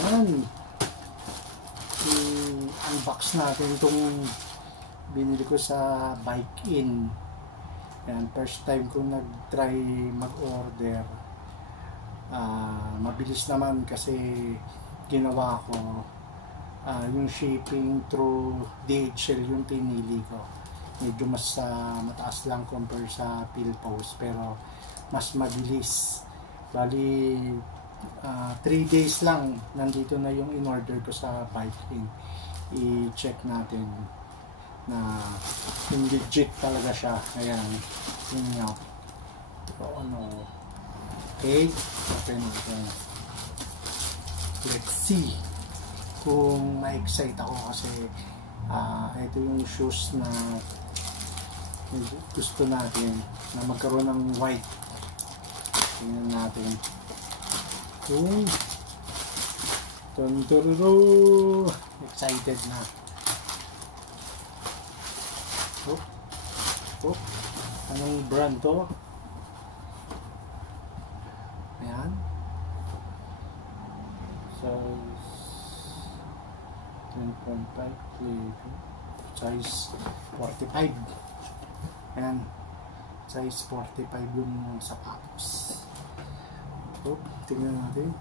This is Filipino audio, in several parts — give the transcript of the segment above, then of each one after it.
Yan. I-unbox natin itong binili ko sa Bike In. Yan, first time ko nag-try mag-order. Mabilis naman kasi ginawa ko yung shipping through DHL yung pinili ko. Medyo mas mataas lang compare sa PhilPost, pero mas mabilis. Bali 3 days lang nandito na yung in-order ko sa Bike In. I-check natin na yung legit talaga siya. Ayan, yun nga. So, okay, open natin. Let's see kung ma-excite ako kasi ito yung shoes na gusto natin na magkaroon ng white. Tingnan natin. Tuntururu, excited na. Anong brand to? Ayan. Size 10.5, size 45. Ayan, size 45 yung sapatos. Tingnan natin.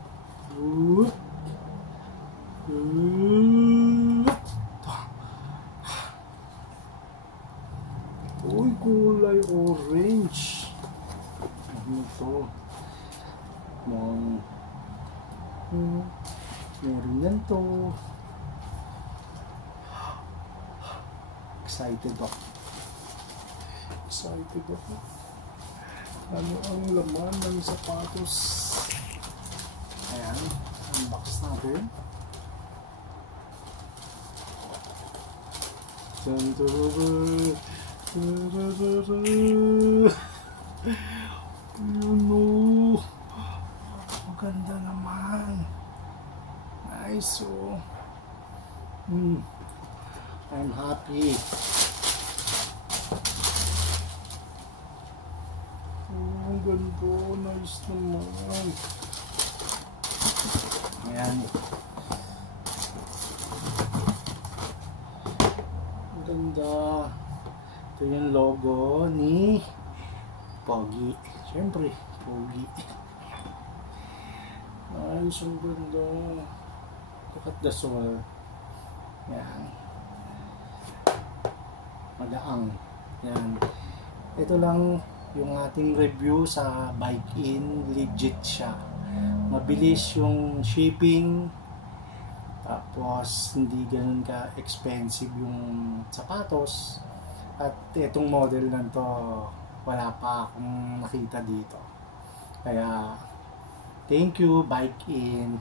Uy, kulay orange. Ano to? Meron yan to. Excited ako. Ano ang laman ng sapatos? Ayan, unbox natin. Maganda naman. Nice. I'm happy. Ang ganda. Nice naman. Ayan. Ang ganda. Ito yung logo ni Pogi. Siyempre, Pogi. Nice. Ang ganda. Look at the sole. Ayan. Magaang. Ayan. Ito lang yung ating review sa Bike In. Legit siya. Mabilis yung shipping, tapos hindi ganun ka expensive yung sapatos, at itong model na to wala pa akong nakita dito. Kaya thank you Bike In.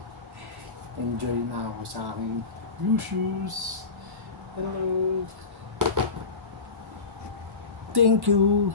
Enjoy na ako sa aking new shoes. Hello, thank you.